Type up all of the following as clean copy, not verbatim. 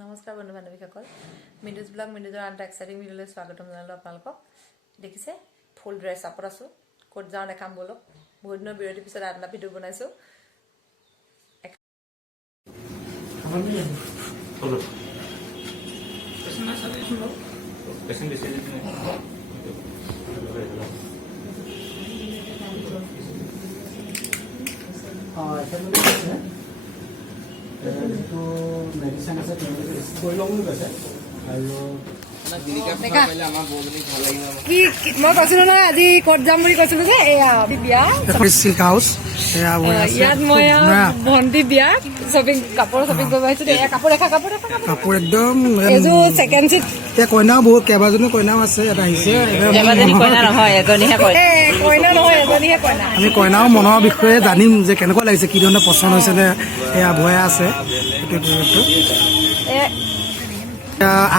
নমস্কাৰ বন্ধু বান্ধৱীসকল, মিণ্ডুজ ব্লগ মিণ্ডুজৰ আন এটা এক্সাইটিং ভিডিঅ'লৈ স্বাগতম জনালোঁ আপোনালোকক। দেখিছে ফুল ড্ৰেছ আপত আছোঁ, ক'ত যাওঁ দেখাম ব'লক। বহুত দিনৰ বিৰতিৰ পিছত আন এটা ভিডিঅ' বনাইছোঁ। মেডিচিন আছে কৰি ল'ম বুলি কৈছে আৰু মই কৈছিলোঁ নহয় আজি ক'ত যাম বুলি কৈছিলোঁ যে এয়া বিয়া চিল্ক হাউচ ইয়াত মই ভণ্টি বিয়া কাপোৰ শ্বপিং কৰিব আহিছোঁ। এয়া কাপোৰ কাপোৰ একদম এযোৰ ছেকেণ্ড চিট। এতিয়া কইনাও বহুত কেইবাজনী কইনাও আছে, ইয়াত আহিছে। আমি কইনাও মনৰ বিষয়ে জানিম যে কেনেকুৱা লাগিছে, কি ধৰণে পচন্দ হৈছে নে এয়া ভয়া আছে।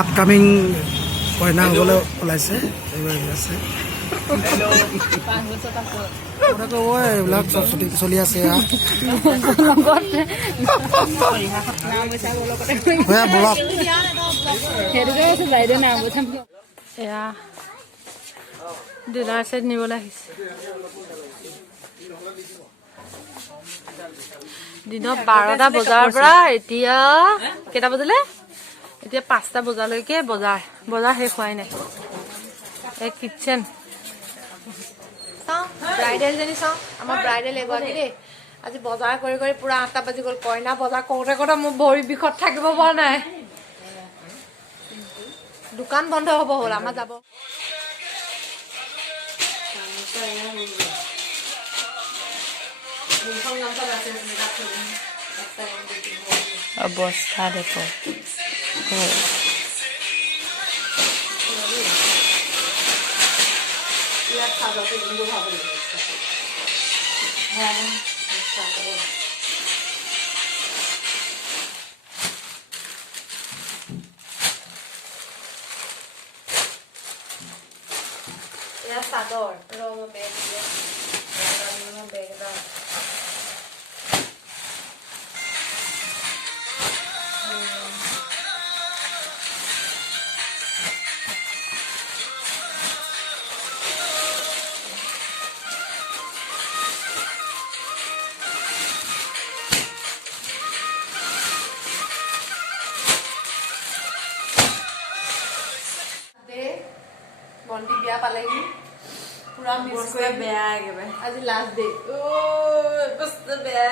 আপকামিং কইনা হ'বলৈ ওলাইছে আছে এইবিলাক চব চলি আছে। এয়া ডিনাৰ ছেট নিবলৈ আহিছে। দিনৰ 12টা বজাৰ পৰা এতিয়া কেইটা বজালে? এতিয়া 5টা বজালৈকে বজাৰ শেষ হোৱাই নাই। এই কিটচেন চাওঁ, ব্ৰাইডেলজনী চাওঁ। আমাৰ ব্ৰাইডেল এগৰাকী দেই আজি বজাৰ কৰি কৰি পুৰা 8টা বাজি গ'ল। কইনা বজাৰ কৰোঁতে মোৰ ভৰি বিষত থাকিব পৰা নাই। দোকান বন্ধ হ'ব হ'ল, আমাৰ যাব। অৱস্থা দেখো চাদৰ বেগ এটা ভণ্টি বিয়া পালেহি, পুৰা মিছ কৰি বেয়া একেবাৰে আজি লাষ্ট ডে।